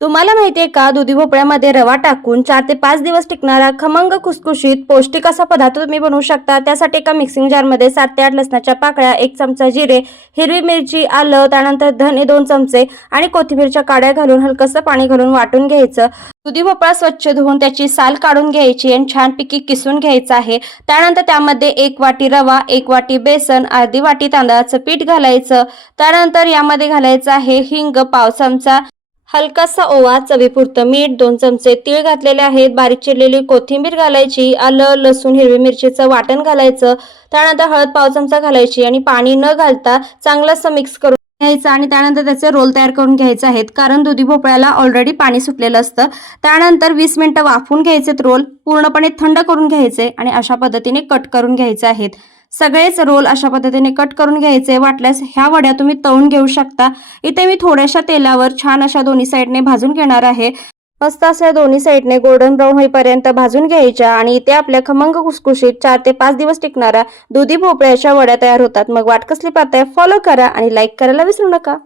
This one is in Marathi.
तुम्हाला माहितीये का, दुधी भोपळ्यामध्ये रवा टाकून 4 ते 5 दिवस टिकणारा खमंग खुसखुशीत पौष्टिक असा पदार्थ तुम्ही बनवू शकता। त्यासाठी एका मिक्सिंग जार मध्ये 7 ते 8 लसणाच्या पाकळ्या, 1 चमचा जिरे, हिरवी मिरची, आलं, त्यानंतर धने 2 चमचे आणि कोथिंबीरच्या काड्या घालून हलकसं पाणी घालून वाटून घ्यायचं। दुधी भोपळा स्वच्छ धुवून त्याची साल काढून घ्यायची आणि छानपैकी किसून घ्यायचा आहे। त्यानंतर त्यामध्ये 1 वाटी रवा, 1 वाटी बेसन, अर्धी वाटी तांदळाचं पीठ घालायचं। त्यानंतर यामध्ये घालायचं आहे हिंग पाव चमचा, हलकासा ओवा, चवीपुरतं मीठ, 2 चमचे तीळ घातलेले आहेत, बारीक चिरलेली कोथिंबीर घालायची, आलं, लसूण, हिरवी मिरचीचं वाटण घालायचं। त्यानंतर हळद पाव चमचा घालायची आणि पाणी न घालता चांगलं असं मिक्स करून घ्यायचं आणि त्यानंतर त्याचे रोल तयार करून घ्यायचे आहेत, कारण दुधी भोपळ्याला ऑलरेडी पाणी सुटलेलं असतं। त्यानंतर 20 मिनिटं वाफवून घ्यायचे, रोल पूर्णपणे थंड करून घ्यायचे आणि अशा पद्धतीने कट करून घ्यायचे आहेत। सगळेच रोल अशा पद्धतीने कट करून घ्यायचे। वाटल्यास ह्या वड्या तुम्ही तळून घेऊ शकता। इथे मी थोड्याशा तेलावर छान अशा दोन्ही साईडने भाजून घेणार आहे। मस्त अशा दोन्ही साईडने गोल्डन ब्राऊन होईपर्यंत भाजून घ्यायच्या आणि इथे आपल्या खमंग खुसखुशीत 4 ते 5 दिवस टिकणाऱ्या दुधी भोपळ्याच्या वड्या तयार होतात। मग वाट कसली पाहताय, फॉलो करा आणि लाईक करायला विसरू नका।